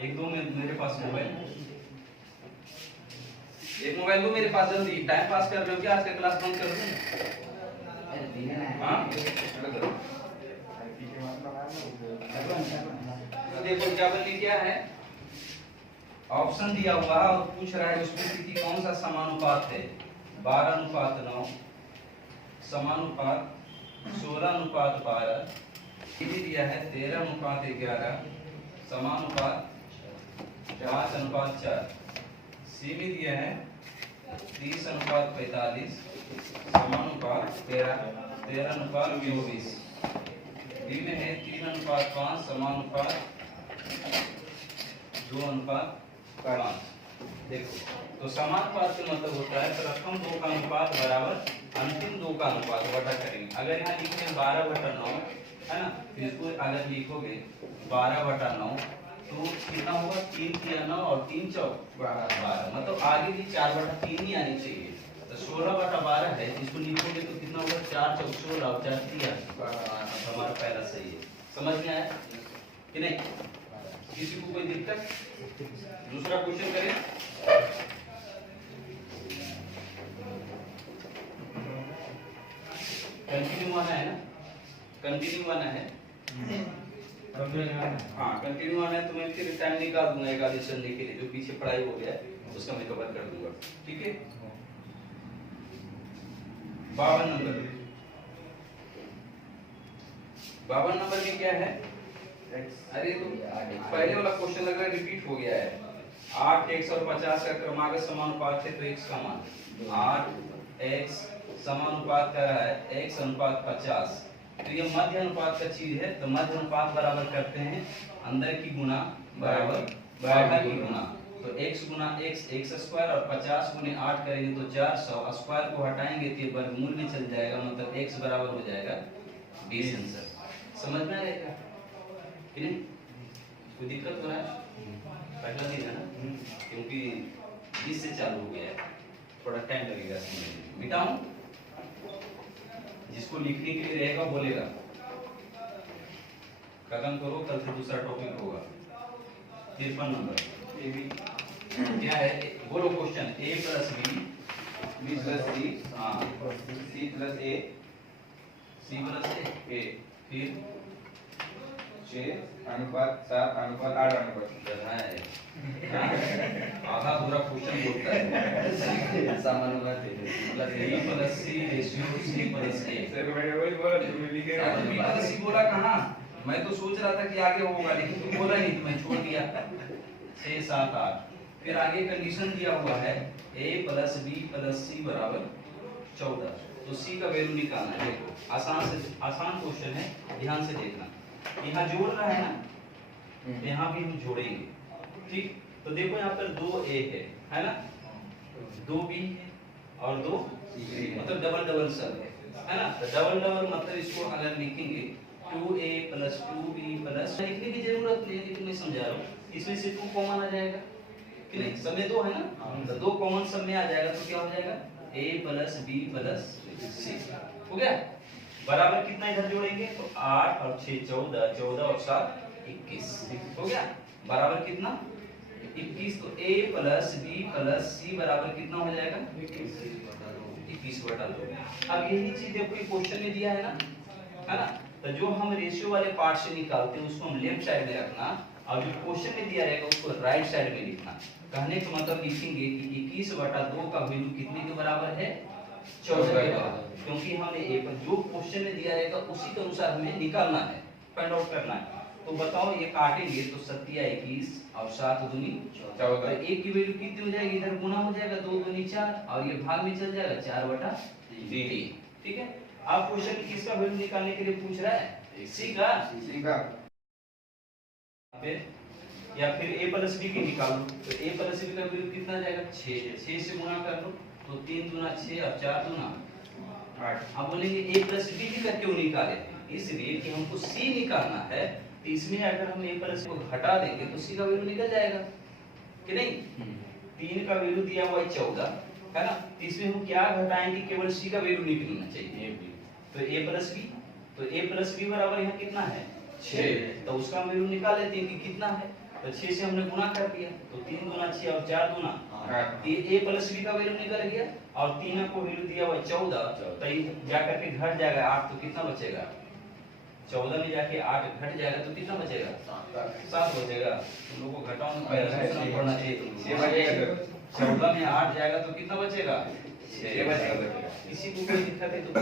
एक दो मेरे पास मोबाइल, एक मोबाइल दो मेरे पास, जल्दी टाइम पास कर रहे हो क्या? आज का क्लास बंद कर दूं? हाँ तो देखो क्या बदली क्या है, ऑप्शन दिया हुआ है और पूछ रहा है उसमें से कि कौन सा समानुपात है। 12:9 समानुपात 16:12, ये भी दिया है 13:11 समानुपात 5:4, सी भी दिया है 30:45 समानुपात 13:24, डी में है 3:5 समानुपात 2:5। देखो तो समानुपात का मतलब होता है प्रथम दो का अनुपात बराबर अंतिम दो का अनुपात बटा करेंगे। अगर यहाँ लिखे 12/9 है ना, तो इसको अगर लिखोगे 12/9 तो कितना होगा? 3×9 और 3 चौक 12, मतलब आगे भी 4/3 ही आनी चाहिए। तो 16/12 है, इसको लिखोगे तो कितना होगा? 4 चौक 16 और 4 12। हमारा पहला सही है। समझ में आया कि नहीं? किसी को कोई दिक्कत? दूसरा क्वेश्चन करें। कंटिन्यू आना है ना, कंटिन्यू आना है। हाँ कंटिन्यू आना है तो मैं फिर टाइम निकाल दूंगा एक आधे चलने के लिए, जो पीछे पढ़ाई हो गया है उसका मैं कवर कर दूंगा। ठीक है। 52 नंबर, 52 नंबर में क्या है? अरे तो पहले वाला क्वेश्चन लग रहा है रिपीट हो गया है। 8 x और 50 का क्रमागत समानुपात है तो x का मान 8x समानुपात कर रहा है x:50। तो ये मध्य अनुपात का चीज है, तो मध्य अनुपात बराबर करते हैं अंदर की गुना बराबर बाहर की गुना। तो x गुना x x² और 50 गुने 8 करेंगे तो 400, स्क्वायर को हटाएंगे तो ये वर्गमूल में चल जाएगा, मतलब x बराबर हो जाएगा 20 आंसर। समझ में आएगा कि नहीं? कोई दिक्कत हो रहा है? पहला दिन है ना, क्योंकि 20 से चालू हो गया है, थोड़ा टाइम लगेगा समझने में। मिटाऊं? जिसको लिखने के लिए रहेगा बोलेगा, खत्म करो, कल से दूसरा टॉपिक होगा। 53 नंबर क्या है? बोलो question. a + b b + c हाँ c + a c + a फिर 6:7:8 है आधा पूरा क्वेश्चन बोलता है समानुपात b + c ratio c + a। Sir मैंने वही बोला, तुमने लिखे यार b + c बोला कहाँ? मैं तो सोच रहा था कि आगे होगा, लेकिन तुम बोला नहीं तो मैं छोड़ दिया। 6 7 8 फिर आगे कंडीशन दिया हुआ है a + b + c = 14। तो c का वैल्यू निकालना है। देखो आसान क्वेश्चन है, ध्यान से देखना। यहाँ जोड़ रहा है ना, यहाँ भी हम जोड़ेंगे। ठीक, तो देखो यहाँ पर 2a है ना, 2b है और 2c, मतलब डबल डबल सब है ना। तो डबल डबल मतलब इसको अगर लिखेंगे 2a + 2b प्लस, लिखने की जरूरत नहीं है लेकिन मैं समझा रहा हूँ, इसमें से 2 कॉमन आ जाएगा कि नहीं? सब में 2 है ना, तो 2 कॉमन सब में आ जाएगा तो क्या हो जाएगा? a + b + c हो गया। बराबर कितना इधर जोड़ेंगे तो 8 और 6 14, 14 और 7 21 हो गया। बराबर कितना? 21। तो a + b + c बराबर कितना हो जाएगा? 21/2। अब यही चीज देखो क्वेश्चन में दिया है ना, तो जो हम रेशियो वाले पार्ट से निकालते हैं उसको हम लेफ्ट साइड में रखना, और जो क्वेश्चन में दिया रहेगा उसको राइट साइड में लिखना। कहने का मतलब लिखेंगे कि 21/2 का वैल्यू कितने के बराबर है? 14 के बराबर, क्योंकि हमें एक जो क्वेश्चन में दिया रहेगा उसी के अनुसार हमें निकालना है, फाइंड आउट करना है। तो बताओ ये काटेंगे तो 7 या 21 और 7 दूनी 14, तो एक की वैल्यू कितनी हो जाएगी? इधर गुना हो जाएगा 2 दूनी 4 और ये भाग में चल जाएगा 4/3। ठीक है। अब क्वेश्चन किसका वैल्यू निकालने के लिए पूछ रहा है? सी का। या फिर a + b की निकालो, तो a + b का वैल्यू कितना जाएगा? 6 से गुना कर लो तो 3 दूना 6 और 4 दूना 8। अब बोलेंगे a + b भी करके निकाले, इसलिए कि हमको c निकालना है, तो इसमें अगर हम a + को हटा देंगे तो c का वैल्यू निकल जाएगा कि नहीं? 3 का वैल्यू दिया हुआ है 14 है ना, इसमें हम क्या घटाएंगे? केवल c का वैल्यू निकलना चाहिए। तो a + b, तो a + b बराबर यहाँ कितना है? 6, तो उसका वैल्यू निकाल लेते हैं कि कितना है। तो 6 से हमने गुना कर दिया, तो 3 गुना 6 और 4 गुना 8, a प्लस b का वैल्यू निकल गया और 3 को वैल्यू दिया हुआ 14, तो ये जा करके घट जाएगा 8, तो कितना बचेगा? 14 में जाके 8 घट जाएगा तो कितना बचेगा? 7 बचेगा। तुम लोगों को घटाओ में पहले पढ़ना चाहिए। 6 बचेगा, 14 में 8 जाएगा तो कितना बचेगा? 6 बचेगा। इसी को कोई दिक्कत है तो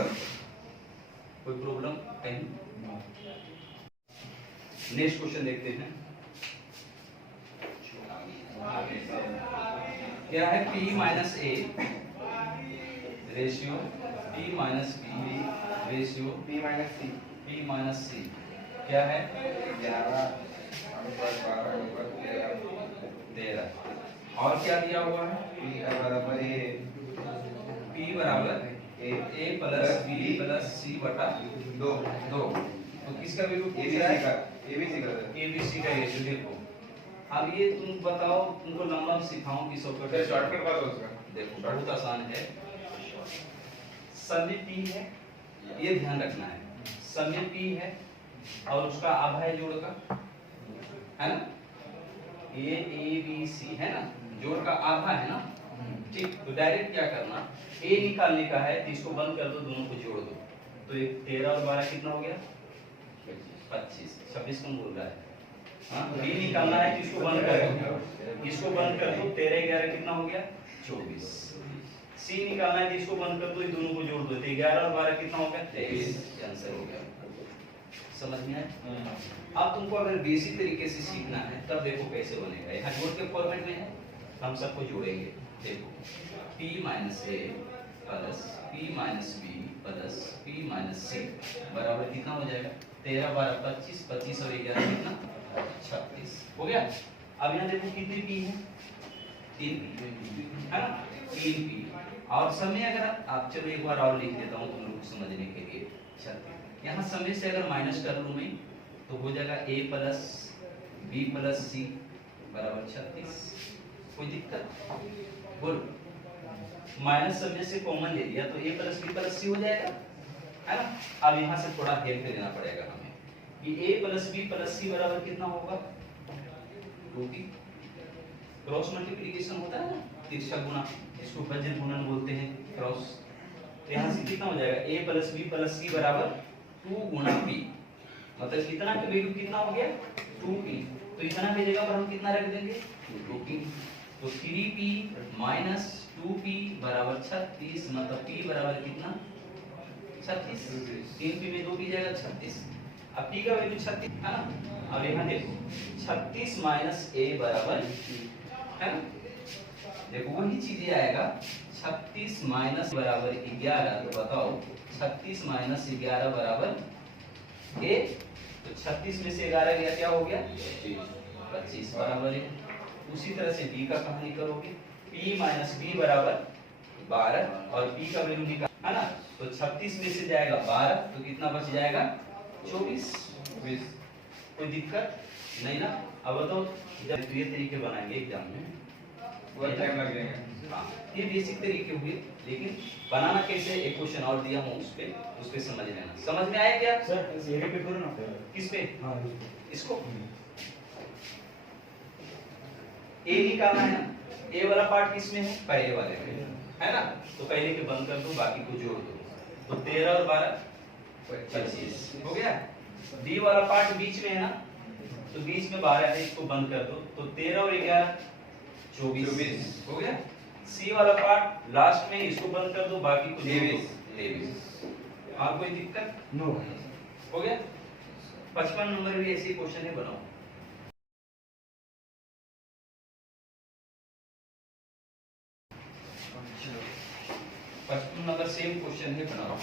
कोई प्रॉब्लम कहीं? नेक्स्ट क्वेश्चन देखते हैं। क्या है? p minus a ratio p minus b ratio p minus c p minus c क्या है? 11 अनुपात 12 अनुपात 13। और क्या दिया हुआ है? p बराबर a p बराबर a plus b plus c बटा 2। तो किसका वैल्यू पूछ रहा है? abc का रेशियो। देखो अब ये तुम बताओ, तुमको लंबा सिखाऊं कि शॉर्टकट? शॉर्टकट बात हो उसका। देखो बहुत आसान है। समय p है, ये ध्यान रखना है, समय p है और उसका आधा है जोड़ का, है ना? ये a b c है ना, जोड़ का आधा है ना। ठीक, तो डायरेक्ट क्या करना, a निकालने का है तो इसको बंद कर दो, दोनों को जोड़ दो, तो एक 13 और 12 कितना हो गया? 25। 26 कम बोल रहा है। हाँ, b निकालना है तो इसको बंद कर दो, इसको बंद कर दो, 13 11 कितना हो गया? 24। c निकालना है तो इसको बंद कर दो, ये दोनों को जोड़ दो, तो 11 और 12 कितना हो गया? 23। आंसर हो गया। समझ में आया? अब तुमको अगर बेसिक तरीके से सीखना है तब देखो कैसे बनेगा। यहाँ जोड़ के फॉर्मेट में है, हम सबको जोड़ेंगे। देखो p minus a plus p minus b plus p minus c बराबर कितना हो जाएगा? 13 12 25, 25 और 11 कितना? 36 हो गया। अब यहाँ देखो कितने p है? 3p है ना, 3p। और समय अगर आप चलो एक बार और लिख देता हूँ तुम लोग को समझने के लिए। 36 यहाँ समय से अगर माइनस कर लूँ मैं तो हो जाएगा a plus b plus c बराबर 36। कोई दिक्कत? बोलो। माइनस समय से कॉमन ले लिया तो a plus b plus c हो जाएगा, है ना? अब यहाँ से थोड़ा हेल्प लेना पड़ेगा हमें कि a plus b plus c बराबर कितना होगा? 2p। क्रॉस मल्टीप्लिकेशन होता है ना, तिरछा गुना, इसको बजट गुणन बोलते हैं, क्रॉस। तो यहाँ से कितना हो जाएगा? a plus b plus c बराबर 2 गुना p, मतलब इतना का वैल्यू कितना हो गया? 2p। तो इतना की जगह पर हम कितना रख देंगे? 2p। तो 3p माइनस 2p बराबर 36, मतलब p बराबर कितना? 36। 3p में 2p जाएगा 36। अब p का वैल्यू 36 है ना। अब यहाँ देखो 36 माइनस a बराबर, है ना, देखो वही चीज आएगा। 36 माइनस बराबर 11, तो बताओ 36 माइनस 11 बराबर a, तो 36 में से 11 गया, क्या हो गया? 25 बराबर है। उसी तरह से b का कहानी करोगे, p माइनस b बराबर 12 और p का वैल्यू निकाल, है ना, तो 36 में से जाएगा 12, तो कितना बच जाएगा? 24। कोई दिक्कत नहीं ना? अब बताओ जब ये तरीके बनाएंगे एग्जाम में पूरा टाइम लग जाएगा। हाँ, ये बेसिक तरीके हुए, लेकिन बनाना कैसे, एक क्वेश्चन और दिया हूँ उस पे समझ लेना। समझ में आया क्या? सर ये रिपीट करो ना। किस पे? हाँ इसको a निकालना है ना, a वाला पार्ट किसमें है? पहले वाले में, है ना, तो पहले के बंद कर दो, बाकी को जोड़ दो, तो 13 और 12 25 हो गया। b वाला पार्ट बीच में है ना, तो बीच में 12 है, इसको बंद कर दो, तो 13 और 11 24 हो गया। c वाला पार्ट लास्ट में, इसको बंद कर दो, बाकी को जोड़ दो, 23। और कोई दिक्कत? नो हो गया। 55 नंबर भी ऐसे क्वेश्चन है, बनाओ। 55 नंबर सेम क्वेश्चन है, बनाओ।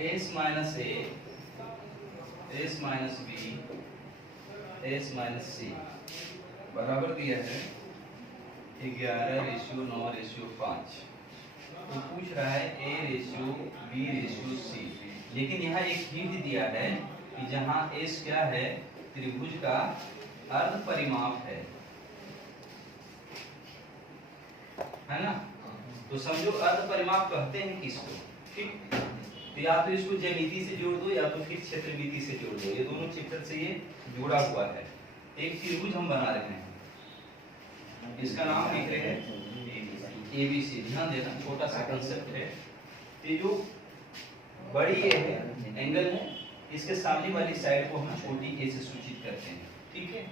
s minus a, s minus b, s minus c बराबर दिया है 11:9:5। तो पूछ रहा है a ratio b ratio c, लेकिन यहाँ एक हिंट दिया है कि जहां एस क्या है, त्रिभुज का अर्ध परिमाप है ना। तो समझो अर्ध परिमाप कहते हैं किसको, ठीक। तो या तो इसको ज्यामिति से जोड़ दो या तो फिर क्षेत्रमिति से जोड़ दो, ये दोनों क्षेत्र से ये जुड़ा हुआ है। एक त्रिभुज हम बना रहे हैं, इसका नाम लिख रहे हैं एबीसी। ध्यान देना, छोटा सा कंसेप्ट है। ये जो बड़ी ए है, एंगल है, इसके सामने वाली साइड को हम छोटी ए से सूचित करते हैं, ठीक है।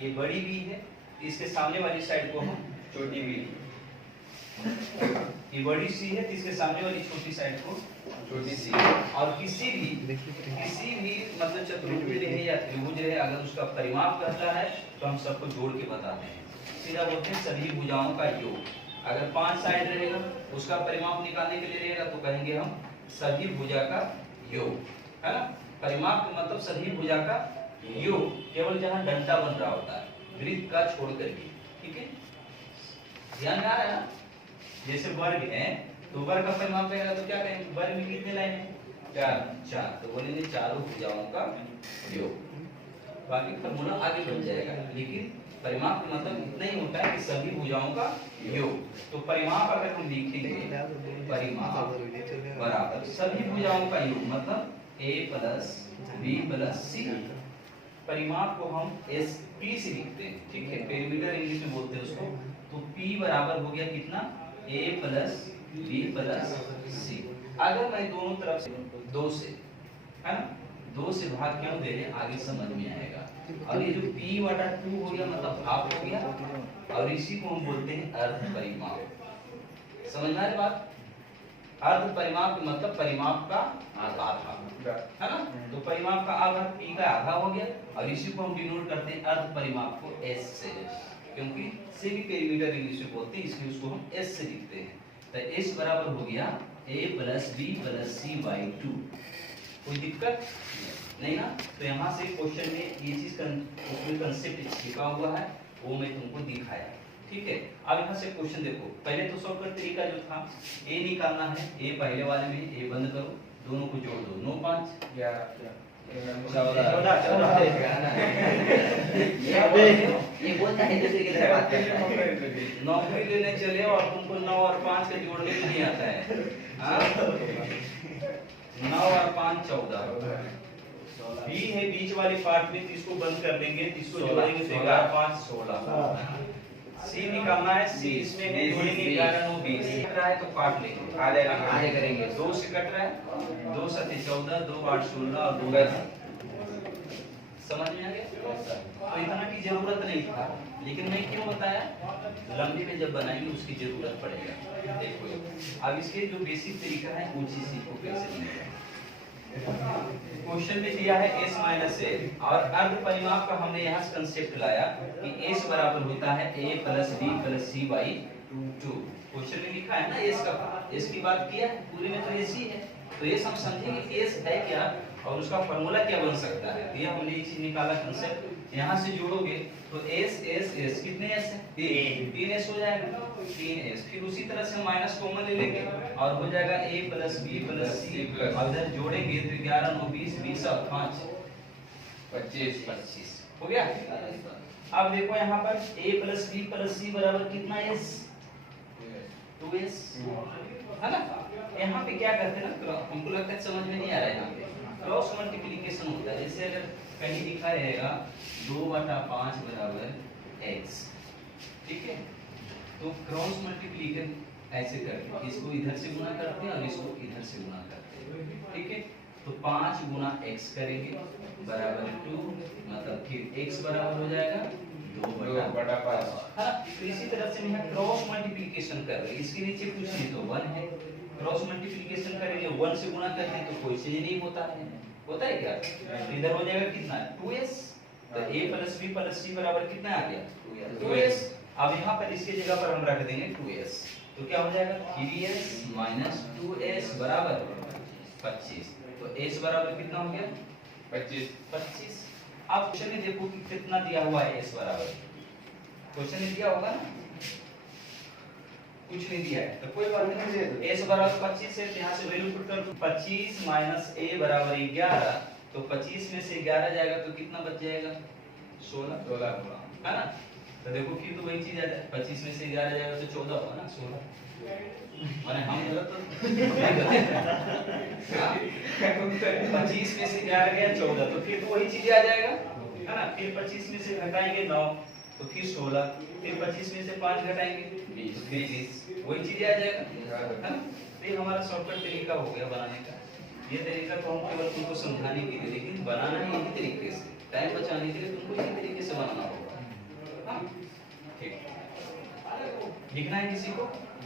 ये बड़ी बी है, इसके सामने वाली साइड को हम छोटी बी, ये बड़ी सी है, इसके सामने वाली छोटी साइड को छोटी सी। और किसी भी मतलब चतुर्भुज रहे या त्रिभुज रहे, अगर उसका परिमाप कहता है तो हम सबको जोड़ के बताते हैं। सीधा बोलते हैं सभी भुजाओं का योग। अगर 5 साइड रहेगा, उसका परिमाप निकालने के लिए रहेगा तो कहेंगे हम सभी भुजा का योग, है ना। परिमाप का मतलब सभी भुजा का योग, केवल जहां डंडा बन रहा होता है, वृत्त का छोड़ करके, ठीक है। ध्यान आ रहा है ना। जैसे वर्ग है तो वर्ग का परिमाप रहेगा तो क्या कहेंगे, वर्ग में कितने लाइन है, 4, तो बोलेंगे चारों भुजाओं का योग। बाकी फॉर्मूला आगे बढ़ जाएगा, लेकिन परिमाप का मतलब इतना ही होता है कि सभी भुजाओं का योग। तो परिमाप अगर हम लिखेंगे, परिमाप बराबर सभी भुजाओं का योग, मतलब a plus b plus c। परिमाप को हम s p से लिखते हैं, ठीक है, पेरीमीटर इंग्लिश में बोलते हैं उसको। तो p बराबर हो गया कितना, a plus b plus c। अगर मैं दोनों तरफ से 2 से, है ना, 2 से भाग क्यों दे रहे, आगे समझ में आएगा। और ये जो p बटा 2 हो गया मतलब हाफ हो गया, और इसी को हम बोलते हैं अर्ध परिमाप। समझ में आ रही बात। अर्ध परिमाप मतलब परिमाप का आधा, है ना। तो परिमाप का आधा p का आधा हो गया, और इसी को हम डिनोट करते हैं अर्ध परिमाप को s से, क्योंकि सेमी पेरीमीटर इंग्लिश में बोलते हैं, इसलिए उसको हम s से लिखते हैं। तो s बराबर हो गया a plus b plus c by 2। कोई दिक्कत नहीं ना। तो यहाँ से क्वेश्चन में ये चीज कंसेप्ट लिखा हुआ है, वो मैं तुमको दिखाया, ठीक है। अब यहाँ से क्वेश्चन देखो, पहले तो शॉर्टकट तरीका जो था, a निकालना है, a पहले वाले में a बंद करो, दोनों को जोड़ दो, 9 5 11 ये बोलता है जैसे कि बात करता है। नौकरी लेने चले और तुमको 9 और 5 के जोड़ने भी नहीं आता है, हाँ? 9 और 5 14। बी है बीच वाली पार्ट में, इसको बंद कर देंगे, इसको जोड़ेंगे तो 11 5 16। सी निकालना है, सी इसमें है, जोड़ेंगे 11 9 20। कट रहा है तो काट लेंगे, आधे करेंगे। 2 से कट रहा है, 2 7 14, 2 8 16 और 2 समझ में आ गया। तो इतना की जरूरत नहीं था, लेकिन मैं क्यों बताया, लंबी में जब बनाएंगे उसकी जरूरत पड़ेगा। देखो अब इसके जो बेसिक तरीका है वो चीज सीखो कैसे बनेगा। क्वेश्चन में दिया है s माइनस a, और अर्ध परिमाप का हमने यहाँ से कंसेप्ट लाया कि s बराबर होता है a plus b plus c by 2। Question में लिखा है ना s का, s की बात किया है, पूरे में तो s ही है। तो ये हम समझेंगे कि s है क्या और उसका फार्मूला क्या बन सकता है। तो ये हमने एक चीज निकाला कंसेप्ट, यहाँ से जोड़ोगे तो s s s कितने s है, 3 s हो जाएगा, 3 s। फिर उसी तरह से माइनस कॉमन ले लेंगे और हो जाएगा a plus b plus c, और इधर जोड़ेंगे तो 11 9 20 20 और 5 25 हो गया। अब देखो यहाँ पर a plus b plus c बराबर कितना s, 2s, है ना। यहाँ पे क्या करते हैं ना, हमको लगता है समझ में नहीं आ रहा है, यहाँ पे क्रॉस मल्टीप्लिकेशन होता है। जैसे अगर कहीं लिखा रहेगा 2/5 बराबर x, ठीक है, तो क्रॉस मल्टीप्लिकेशन ऐसे करते हैं, इसको इधर से गुना करते हैं और इसको इधर से गुना करते हैं, ठीक है। तो 5 गुना x करेंगे बराबर 2, मतलब फिर x बराबर हो जाएगा 2/5। हाँ, तो इसी तरह से हम क्रॉस मल्टीप्लिकेशन कर रहे हैं, इसके नीचे कुछ नहीं तो 1 है, क्रॉस मल्टीप्लिकेशन करेंगे 1 से गुना करते हैं तो कोई चीज नहीं होता है क्या, तो इधर हो जाएगा कितना 2s। तो a plus b plus c बराबर कितना आ गया 2s। अब यहाँ पर इसके जगह पर हम रख देंगे 2s, तो क्या हो जाएगा 3s माइनस 2s बराबर 25। तो s बराबर कितना हो गया 25। अब क्वेश्चन में देखो कि कितना दिया हुआ है s बराबर, क्वेश्चन में दिया होगा ना, कुछ नहीं दिया है तो कोई बात नहीं, s बराबर 25 है, यहाँ से वैल्यू पुट कर 25 माइनस a बराबर 11 तो 25 में से 11 जाएगा तो कितना बच जाएगा? 16 16 होगा। है ना? तो देखो फिर तो वही चीज आ जाए, 25 में से 11 जाएगा तो 14 होगा ना, 16। माने हम गलत तो नहीं गलत। हाँ? 25 में से 11 गया 14, तो फिर तो वही चीज आ जाएगा, है ना? फिर 25 में से घटाएंगे 9, तो फिर 16, फिर 25 में से 5 घटाएंगे 20, फिर 20, वही चीज आ जाएगा, है ना? तो ये हमारा शॉर्टकट तरीका हो गया बनाने का। ये तरीका तो हम केवल तुमको समझाने के लिए, लेकिन बनाना है यही तरीके से, टाइम बचाने के लिए तुमको यही तरीके से बनाना होगा। हाँ? ठीक, लिखना है किसी को?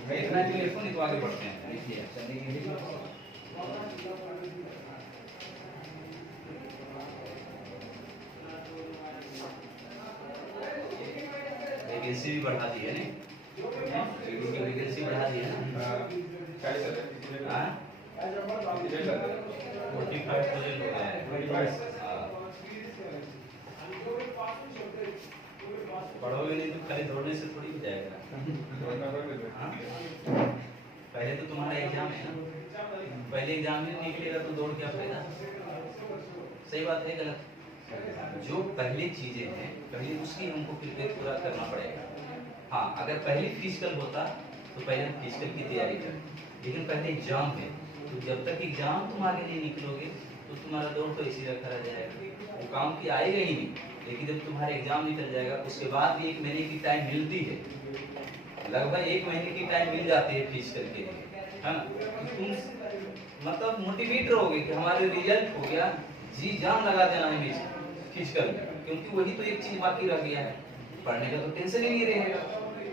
लिखना है तो लिखो, नहीं तो आगे बढ़ते हैं। लिखिए, चलिए ये लिखिए। वैकेंसी भी बढ़ा दी है नहीं? वीडियो की वैकेंसी बढ़ा दी है ना? हाँ, क्या सर है? किसी ने हाँ? किसी ने सर है? 45% हो गया है। 45? हाँ। पढ़ोगे नहीं तो खाली दौड़ने से थोड़ी हो जाएगा। हाँ? पहले तो तुम्हारा एग्जाम है ना, पहले एग्जाम में निकलेगा तो दौड़ क्या फायदा? सही बात है गलत? जो पहले चीजें हैं पहले उसकी हमको प्रिपेयर पूरा करना पड़ेगा। हाँ, अगर पहले फिजिकल होता तो पहले हम फिजिकल की तैयारी करें, लेकिन पहले एग्जाम है, तो जब तक एग्जाम तुम आगे नहीं निकलोगे तो तुम्हारा दौड़ तो इसी रखा रह जाएगा, वो काम की आएगा ही नहीं। लेकिन जब तुम्हारा एग्जाम निकल जाएगा उसके बाद भी 1 महीने की टाइम मिलती है, लगभग 1 महीने की टाइम मिल जाती है फिजिकल के लिए, है ना? तो तुम मतलब मोटिवेट रहोगे कि हमारे रिजल्ट हो गया, जी जान लगा देना है फिजिकल में, क्योंकि वही तो एक चीज बाकी रह गया है, पढ़ने का तो टेंशन ही नहीं रहेगा,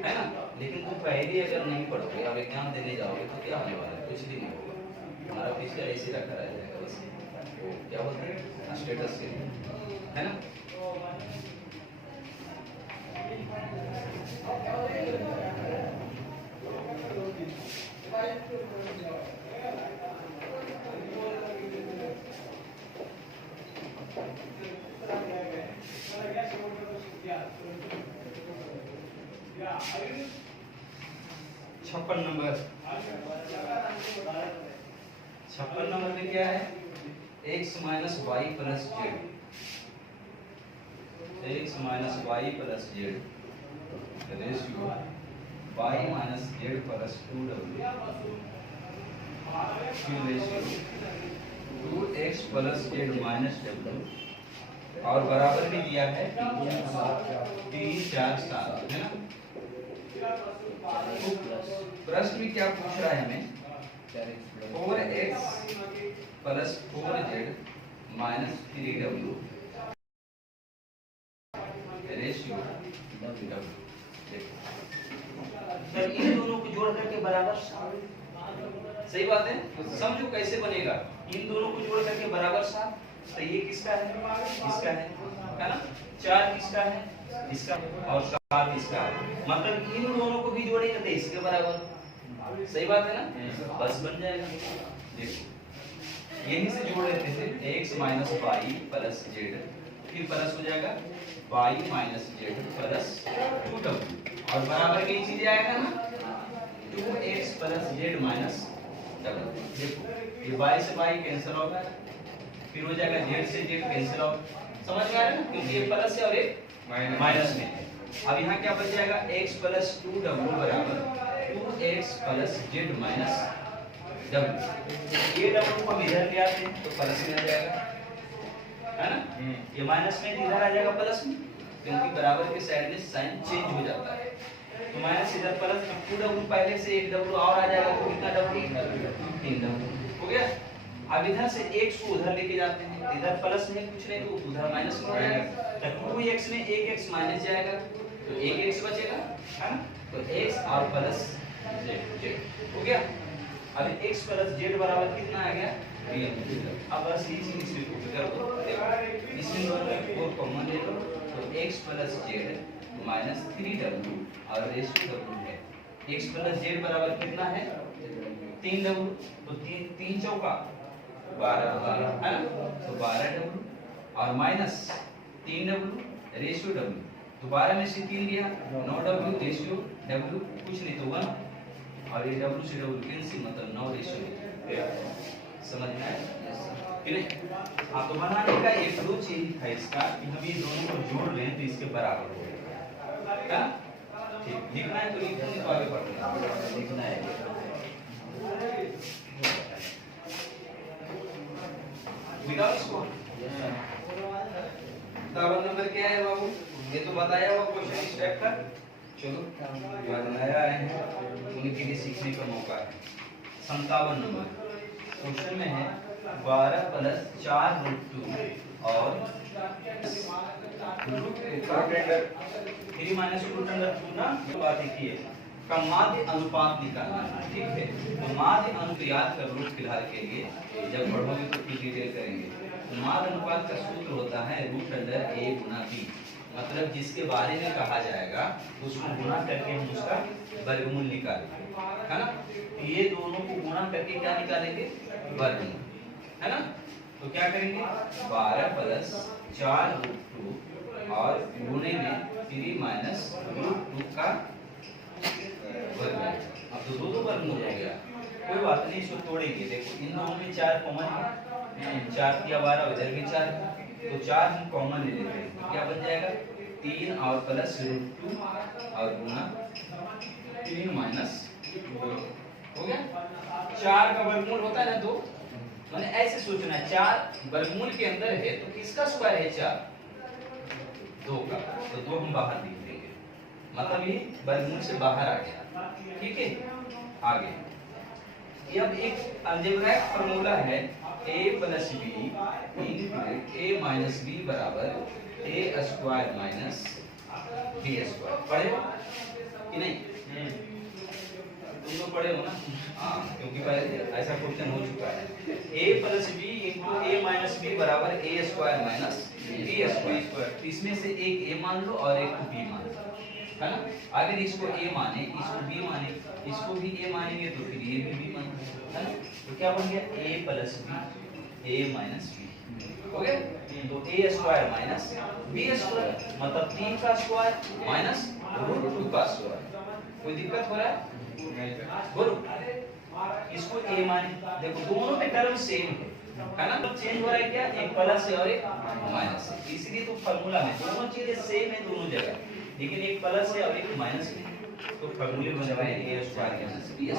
है ना? लेकिन तुम पहले अगर नहीं पढ़ोगे, अब एग्जाम देने जाओगे तो क्या होने वाला है? कुछ भी नहीं होगा, हमारा फिजिकल ऐसे रखा रह जाएगा बस, वो क्या बोलते हैं स्टेटस के लिए, है ना? छप्पन नंबर में क्या है? x minus y plus z, x minus y plus z ratio y minus z plus 2w ratio 2x plus z minus w, और बराबर में दिया है 3 4 7, है ना? प्रश्न में क्या पूछ रहा है हमें? 4x plus 4z minus 3w ratio w। जब इन दोनों को जोड़ करके बराबर, सही बात है? समझो कैसे बनेगा, इन दोनों को जोड़ करके बराबर 7, तो ये किसका है? इसका है ना? 4 किसका है? इसका, और 7 इसका है, मतलब इन दोनों को भी जोड़ेंगे तो इसके बराबर, सही बात है ना? बस बन जाएगा। देखो यहीं से जोड़ लेते थे, x minus y plus z, फिर प्लस हो जाएगा y minus z plus 2w, और बराबर की चीज आएगा ना 2x plus z minus w। देखो ये y से y कैंसिल होगा, फिर हो जाएगा z से z कैंसिल होगा, समझ में आ रहा है ना? क्योंकि ये प्लस है और ये माइनस में है। अब यहाँ क्या बच जाएगा? x प्लस 2w बराबर 2x plus z minus w। ये w को हम इधर ले आते हैं तो प्लस में आ जाएगा, है ना? ये माइनस में इधर आ जाएगा प्लस में, क्योंकि बराबर के साइड में साइन चेंज हो जाता है, तो माइनस इधर प्लस, 2w पहले से एक w और आ जाएगा, तो कितना w? 3w हो गया। अब इधर से x को उधर लेके जाते हैं, इधर प्लस में कुछ नहीं तो उधर माइनस में हो जाएगा, तो 2x में 1x माइनस जाएगा तो 1x बचेगा, है ना? तो x और प्लस z हो गया। अब x प्लस z बराबर कितना आ गया? 3। अब बस इसी इसमें पुट कर दो, इसमें दोनों में 4 कॉमन ले लो, तो x plus z minus 3w और रेशियो w है। x प्लस z बराबर कितना है? 3w, तो 3 चौका 12, है ना? तो 12w और माइनस 3w रेशियो w, तो 12 में से 3 गया 9w रेशियो w, कुछ नहीं तो 1, और ये w से w कैंसिल, मतलब 9 रेशियो। समझ में आया? ठीक है। हाँ तो बनाने का एक दो चीज था इसका कि हम ये दोनों को जोड़ लें तो इसके बराबर हो जाएगा, ठीक। लिखना है तो लिख लेंगे तो आगे बढ़ेंगे। लिखना है। लिखा इसको। दावा नंबर क्या है बाबू? ये तो बताया हुआ क्वेश्चन स्टेप का। चलो जो बनाया है उनके लिए सीखने का मौका है। 57 नंबर क्वेश्चन में है 12 + 4 √2 और √3 - √2 ना, तो बात एक ही है का माध्य अनुपात निकालना है, ठीक है। तो माध्य अनुपात याद कर लो फिलहाल के लिए, जब पढ़ोगे तो फिर डिटेल करेंगे। माध्य अनुपात का सूत्र होता है √a × b, मतलब जिसके बारे में कहा जाएगा उसको गुणा करके हम उसका वर्गमूल निकालेंगे, है ना। तो ये दोनों को गुणा करके क्या निकालेंगे? वर्गमूल, है ना। तो क्या करेंगे? 12 + 4 √2 और गुणे में 3 - √2 का वर्गमूल। अब तो दो वर्गमूल हो गया, कोई बात नहीं, इसको तोड़ेंगे। देखो इन दोनों में 4 कॉमन है, 4 या 12 इधर भी 4 है, तो 4 हम कॉमन ले लेते हैं, तो क्या बन जाएगा? 3 और प्लस √2 और गुना 3 - 2 हो गया। 4 का वर्गमूल होता है ना 2, मैंने ऐसे सोचना है 4 वर्गमूल के अंदर है तो किसका स्क्वायर है? 4, 2 का, तो 2 हम बाहर लिख देंगे, मतलब ये वर्गमूल से बाहर आ गया, ठीक है। आगे ये अब एक अलजेब्राइक फार्मूला है a + b * a - b = a² - b²। पढ़े हो कि नहीं? तुम लोग पढ़े हो ना? हाँ, क्योंकि पहले ऐसा क्वेश्चन हो चुका है। a + b * a - b = a² - b²। इसमें से एक a मान लो और एक b मान लो, है ना। अगर इसको a माने, इसको b माने, इसको भी a मानेंगे तो फिर ये भी b मानेंगे, है ना। तो क्या बन गया? a + b a - b हो गया। तो a² - b², मतलब 3 का स्क्वायर माइनस √2 का स्क्वायर। कोई दिक्कत हो रहा है? बोलो। इसको a माने, देखो दोनों में टर्म सेम है ना, तो चेंज हो रहा है क्या? एक प्लस है और एक माइनस है, इसलिए तो फार्मूला में दोनों चीजें सेम है दोनों जगह, लेकिन एक प्लस है और एक माइनस है, तो फार्मूले बन रहे हैं a² - b²।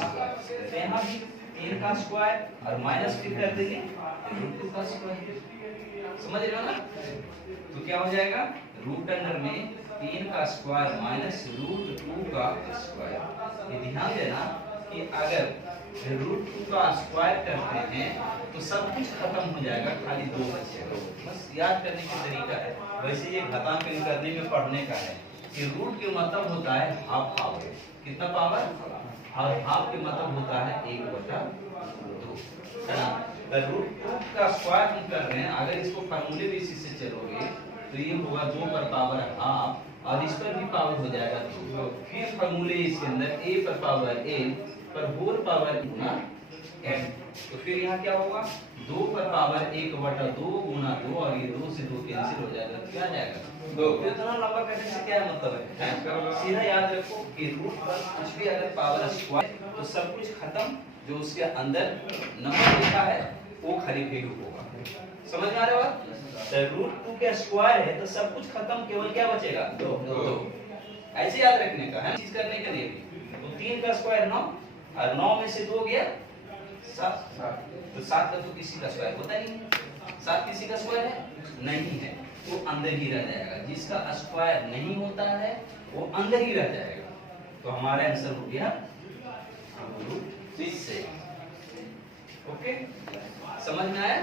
तो यहाँ भी 3 का स्क्वायर और माइनस फिर कर देंगे √2 का स्क्वायर, समझ रहे हो ना। तो क्या हो जाएगा? रूट अंडर में 3 का स्क्वायर माइनस √2 का स्क्वायर। ये ध्यान देना कि अगर √2 का स्क्वायर करते हैं तो सब कुछ खत्म हो जाएगा, खाली 2 बचेगा। बस याद करने का तरीका है। वैसे ये घातांकन करने में पढ़ने का है कि रूट के मतलब होता है हाफ पावर, कितना पावर, और हाफ के मतलब होता है 1/2, है ना। √2 का स्क्वायर हम कर रहे हैं, अगर इसको फार्मूले बेसिस से चलोगे तो ये होगा 2 पर पावर हाफ, और इस पर भी पावर हो जाएगा 2, फिर फार्मूले इसके अंदर a पर पावर a पर होल पावर गुना n, तो फिर यहाँ क्या होगा? 2 पर पावर 1/2 गुना 2, और ये 2 से 2 कैंसिल हो जाएगा, क्या आ जाएगा? 2। इतना लंबा करने से क्या मतलब है? सीधा याद रखो कि रूट पर कुछ भी अगर पावर स्क्वायर तो सब कुछ खत्म, जो उसके अंदर नंबर लिखा है वो खाली वैल्यू होगा, समझ में आ रहा है? तो √2 का स्क्वायर है तो सब कुछ खत्म, केवल क्या बचेगा? 2। ऐसे याद रखने का है, चीज करने के लिए भी। तो 3 का स्क्वायर 9, और 9 में से 2 गया 7, तो 7 का तो किसी का स्क्वायर होता ही नहीं, 7 किसी का स्क्वायर है नहीं है, वो अंदर ही रह जाएगा। जिसका स्क्वायर नहीं होता है वो अंदर ही रह जाएगा। तो हमारा आंसर हो गया √6। ओके, समझ में आया?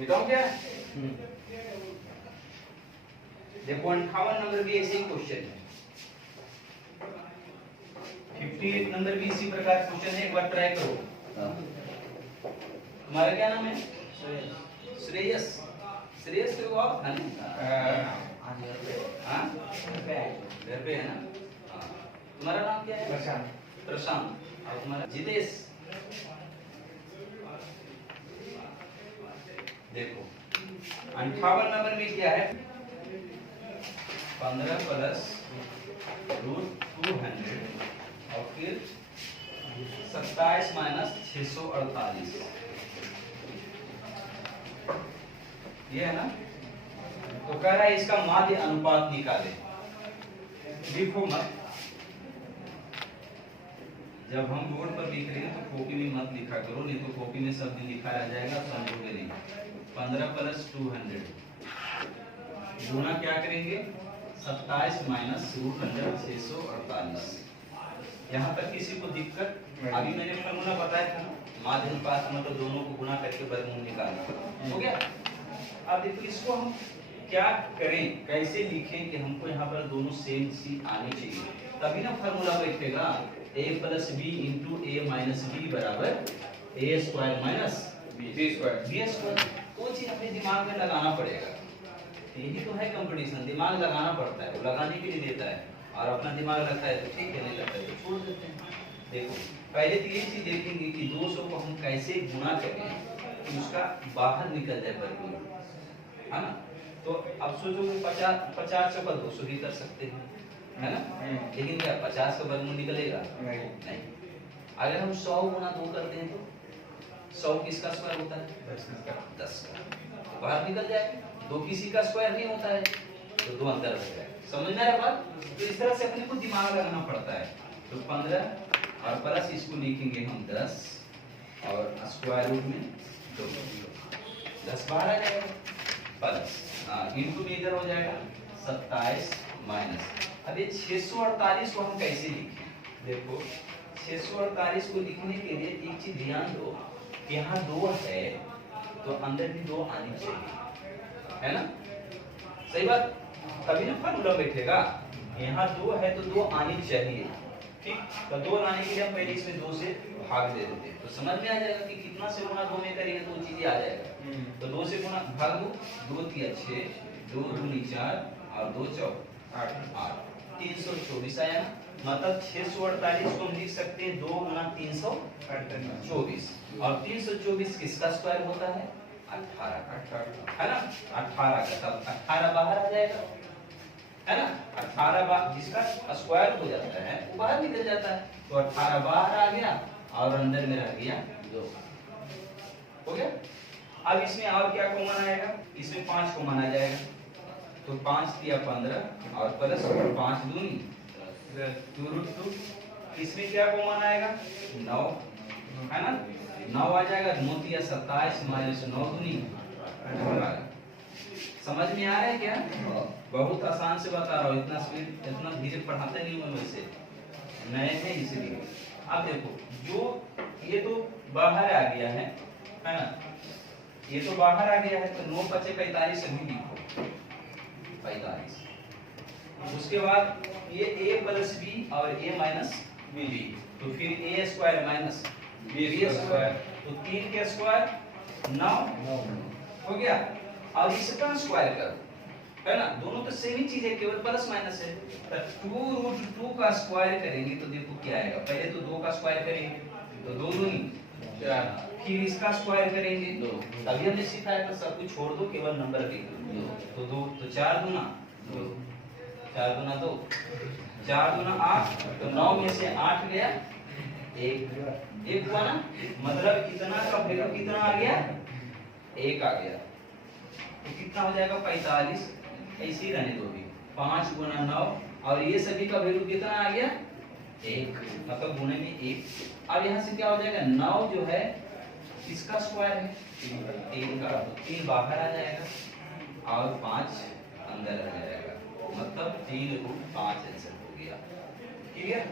बताओ क्या? देखो 58 नंबर भी ऐसे ही क्वेश्चन है, 58 नंबर भी इसी प्रकार क्वेश्चन है, एक बार ट्राई करो। तुम्हारा क्या नाम है? श्रेयस। श्रेयस के आप हाँ घर पे है ना? तुम्हारा नाम क्या है? प्रशांत। प्रशांत। और तुम्हारा? जितेश। देखो 58 नंबर में क्या है? 15 प्लस √200 और फिर 27 माइनस 648, ये है ना। तो कह रहा है इसका माध्य अनुपात निकाले। लिखो मत, जब हम बोर्ड पर लिख रहे हैं तो कॉपी में मत लिखा करो, नहीं तो कॉपी में सब दिन लिखा रह जाएगा, समझोगे नहीं। 15 प्लस 200 गुना क्या करेंगे, 27 माइनस √100 648। यहाँ तक किसी को दिक्कत? अभी मैंने फॉर्मूला बताया था ना, माध्य अनुपात मतलब दोनों को गुना करके वर्गमूल निकालना, हो गया। अब देखो इसको हम क्या करें, कैसे लिखें कि हमको यहाँ पर दोनों सेम सी आनी चाहिए, तभी ना फार्मूला बैठेगा। a plus b into a minus b बराबर a square minus b square. वो चीज अपने दिमाग में लगाना पड़ेगा। यही तो है कंपटीशन, दिमाग लगाना पड़ता है, वो लगाने के लिए देता है, और अपना दिमाग लगता है तो ठीक है, नहीं लगता है तो छोड़ देते हैं। देखो पहले तो ये चीज देखेंगे कि 200 को हम कैसे गुना करें कि उसका बाहर निकल जाए वर्गमूल, है ना। तो अब सोचो 50 चौका 200 भी कर सकते हैं, है ना। लेकिन क्या 50 का वर्गमूल निकलेगा? नहीं। अगर हम 100 गुना 2 करते हैं तो 100 किसका स्क्वायर होता है? 10 का, बाहर निकल जाएगा। 2 किसी का स्क्वायर नहीं होता है, तो 2 अंदर रह जाए। समझ में आ रहा है बात? तो इस तरह से अपने को दिमाग लगाना पड़ता है। तो 15 और प्लस इसको लिखेंगे हम 10 और स्क्वायर रूट में 2, 10 बाहर आ जाएगा, प्लस इंटू में इधर हो जाएगा 27 माइनस। अब ये 648 को हम कैसे लिखें? देखो 648 को लिखने के लिए एक चीज ध्यान दो, यहाँ 2 है तो अंदर भी 2 आनी चाहिए, है ना। सही बात, तभी ना फार्मूला बैठेगा। यहाँ 2 है तो 2 आनी चाहिए, ठीक। तो 2 लाने के लिए हम पहले इसमें 2 से भाग दे देते हैं, तो समझ में आ जाएगा कि कितना से गुना 2 में करेंगे तो चीजें आ जाएगा। तो 2 से गुना भाग दो, 2 3 6, 2 दूनी 4 और 2 चौक 8, 324 आया ना। मतलब 648 को हम लिख सकते हैं 2 गुना 324, और 324 किसका स्क्वायर होता है? 18 का, है ना। 18 का, तब 18 बाहर आ जाएगा, है ना। 18 जिसका स्क्वायर हो जाता है वो बाहर निकल जाता है, तो 18 बाहर आ गया और अंदर में रह गया 2, हो गया। अब इसमें और क्या कॉमन आएगा? इसमें 5 कॉमन आ जाएगा, तो 5 दिया 15 और प्लस 5 दूनी 2√2। इसमें क्या कॉमन आएगा? 9, है ना। 9 आ जाएगा, 9 दिया 27 माइनस 9 दूनी 18। समझ में आ रहा है क्या? बहुत आसान से बता रहा हूँ, इतना स्पीड इतना धीरे पढ़ाते नहीं हूँ, वैसे नए हैं इसलिए। अब देखो जो ये तो बाहर आ गया है ना, ये तो बाहर आ गया है, तो 9 बचे 45 अभी लिखो 45। उसके बाद ये a प्लस बी और a माइनस बी, तो फिर a square minus b square, तो 3 के स्क्वायर 9 हो गया। और इसका स्क्वायर करो, है ना, दोनों तो सेम ही चीज है, केवल प्लस माइनस है। तो 2√2 का स्क्वायर करेंगे तो देखो क्या आएगा। पहले तो 2 का स्क्वायर करेंगे तो 2 दूनी 4, फिर इसका स्क्वायर करेंगे 2, तभी हमने सीखा है। तो सब कुछ छोड़ दो, केवल नंबर लिख दो, तो 2 तो 4 दूना 2, 4 दूना 2, 4 दूना 8, तो 9 में से 8 गया 1 हुआ ना। मतलब इतना का वैल्यू कितना आ गया? 1 आ गया, तो कितना हो जाएगा? 45। ऐसे ही रहने दो भी, 5 गुना 9, और ये सभी का वैल्यू कितना आ गया? 1, मतलब गुणे में 1। अब यहाँ से क्या हो जाएगा? 9 जो है किसका स्क्वायर है? 3 का, तो 3 बाहर आ जाएगा और 5 अंदर आ जाएगा, मतलब 3√5 आंसर हो गया। क्लियर?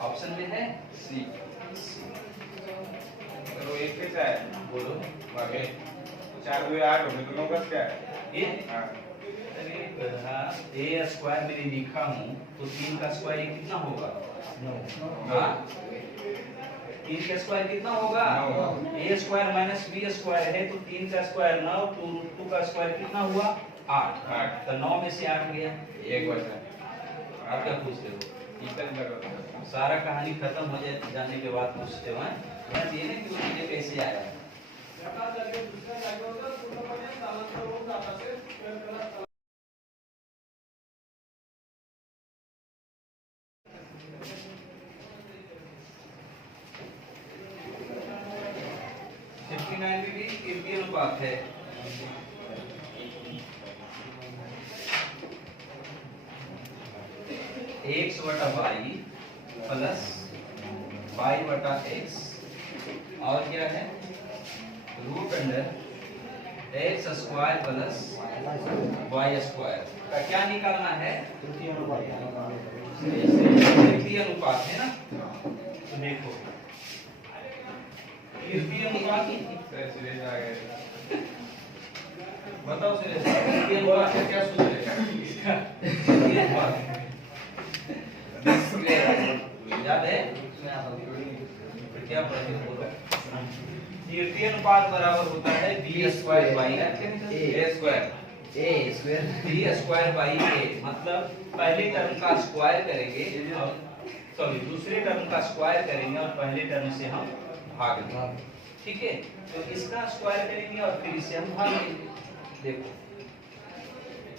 ऑप्शन में है सी। तो एक कैसा है? बोलो। बाकी 4 2 8 हो गए, तो 9 का क्या है? ये हाँ, a स्क्वायर मैंने लिखा हूँ, तो 3 का स्क्वायर कितना होगा? 9। हाँ, 3 का स्क्वायर कितना होगा? a square minus b square है, तो 3 का स्क्वायर 9, तो √2 का स्क्वायर कितना हुआ? 8। तो 9 में से 8 गया, 1 बचा। आप क्या पूछते हो? इतना लगा सारा कहानी खत्म हो जाए जाने के बाद पूछते हो, हैं? ये नहीं कि वो मुझे कैसे आया। 49 में भी तृतीय अनुपात है। x बटा y प्लस y बटा x और क्या है root under x square plus y square का क्या निकालना है? तृतीय अनुपात है ना। तो देखो तृतीय अनुपात सुरेश आ गए। बताओ सुरेश तृतीय अनुपात का क्या सूत्र है इसका? तृतीय अनुपात याद है? क्या पढ़े बोलो। तृतीय अनुपात बराबर होता है b square by a square b square by a। मतलब पहले टर्म का स्क्वायर करेंगे और सॉरी दूसरे टर्म का स्क्वायर करेंगे और पहले टर्म से हम भाग देंगे। ठीक है, तो इसका स्क्वायर करेंगे और फिर इसे हम भाग देंगे। देखो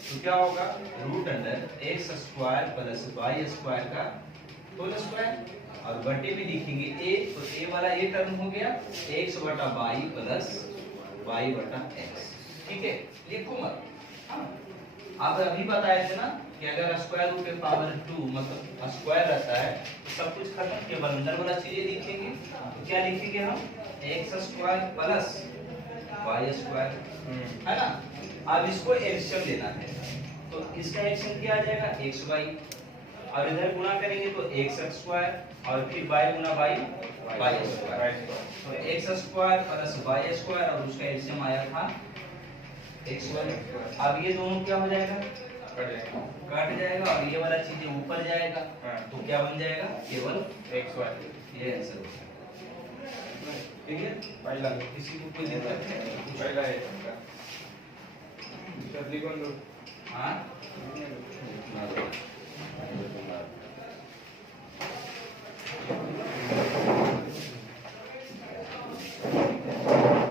तो क्या होगा root under x square plus y square का होल स्क्वायर और बटे में लिखेंगे a, तो a वाला ये टर्म हो गया x बटा y प्लस y बटा x। ठीक है, लिखो मत। हाँ, आप अभी बताए थे ना कि अगर स्क्वायर रूट के पावर 2 मतलब स्क्वायर रहता है तो सब कुछ खत्म, केवल अंदर वाला चीजें लिखेंगे। तो क्या लिखेंगे हम x square plus y square, है ना। अब इसको एलसीएम लेना है तो इसका एलसीएम क्या आ जाएगा xy और इधर गुणा करेंगे तो x स्क्वायर और फिर y गुना y स्क्वायर, तो x square plus y square और उसका एलसीएम आया था xy। अब ये दोनों क्या हो जाएगा कट जाएगा और ये वाला चीज ऊपर जाएगा तो क्या बन जाएगा केवल xy। ये आंसर हो जाएगा। ठीक है, पहला किसी को कोई दिक्कत है? पहला है सब्जी कौन लो? हाँ